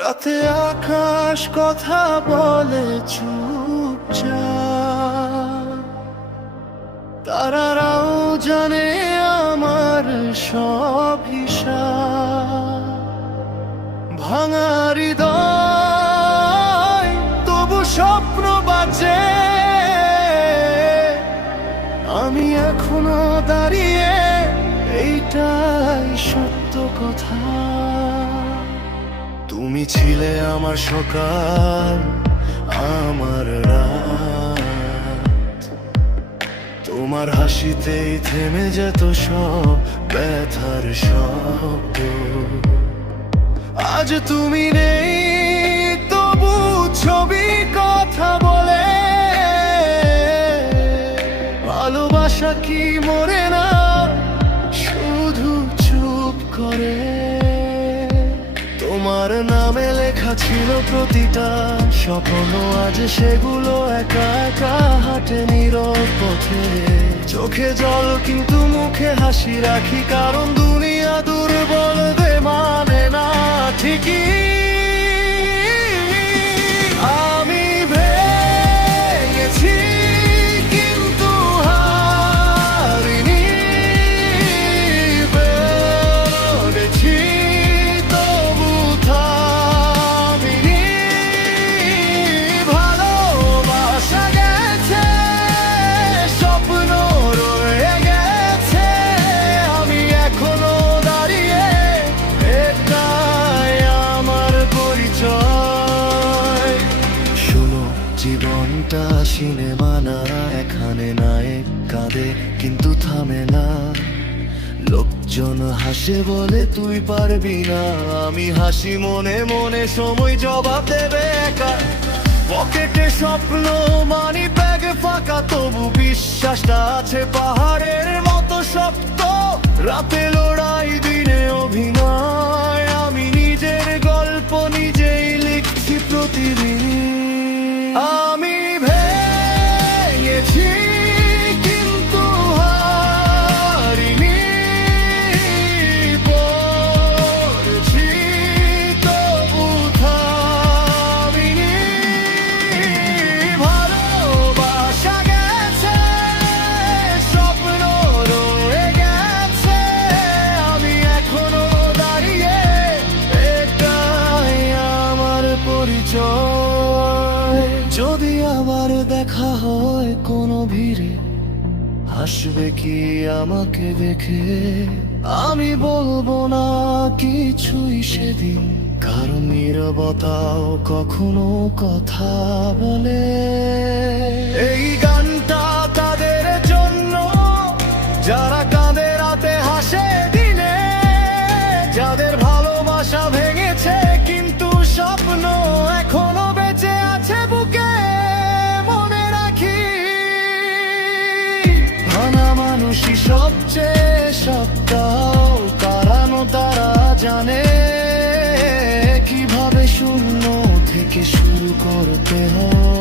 রাতে আকাশ কথা বলে চুপচাপ, তারারাও জানে আমার সব হিসাব। ভাঙা হৃদয় তবু স্বপ্ন বাঁচে, আমি এখনো দাঁড়িয়ে, এইটাই সত্য কথা। তুমি ছিলে আমার সকাল, আমার রাত, তোমার হাসিতেই থেমে যেত সব ব্যথার শব্দ। আজ তুমি নেই, তবু ছবি কথা বলে। ভালোবাসা কি মরে না, শুধু চুপ করে। তোমার নামে লেখা ছিল প্রতিটা স্বপ্ন, আজ সেগুলো একা একা হাঁটে নীরব পথে। চোখে জল কিন্তু মুখে হাসি রাখি, কারণ দুনিয়া দুর্বল মানে না ঠিকই। আমি ভেঙেছি কিন্তু হারিনি, বেড়েছি তবু থামিনি। ভালোবাসা গেছে, স্বপ্ন রয়ে গেছে, আমি এখনো দাঁড়িয়ে, এটাই আমার পরিচয়। শোনো, জীবনটা সিনেমা না, এখানে নায়ক কাঁদে কিন্তু থামে না। লোকজন হাসে বলে তুই পারবি না, আমি হাসি মনে মনে, সময় জবাব দেবে একা। পকেটে স্বপ্ন, মানি ব্যাগে ফাঁকা, তবু বিশ্বাসটা আছে পাহাড়ের মতো শক্ত। রাতে লড়াই, দিনে অভিনয়, আমি নিজের গল্প নিজেই লিখছি প্রতিদিন। আমি ভেঙেছি কিন্তু হারিনি, পড়েছি তবু থামিনি। ভালোবাসা গেছে, স্বপ্ন রয়ে গেছে, আমি এখনো দাঁড়িয়ে, এটাই আমার পরিচয়। যদি আবার দেখা হয় কোনো ভিড়ে, হাসবে কি আমাকে দেখে? আমি বলবো না কিছুই সেদিন, কারণ নীরবতাও কখনো কথা বলে। এই গানটা তাদের জন্য, যারা কাঁদে রাতে হাসে দিনে, যাদের ভালোবাসা ভেঙেছে কিন্তু স্বপ্ন এখনো বেঁচে আছে বুকে। মনে রাখি, ভাঙা মানুষই সবচেয়ে সপ্তাহ কারানো, তারা জানে কিভাবে শূন্য থেকে শুরু করতে হয়।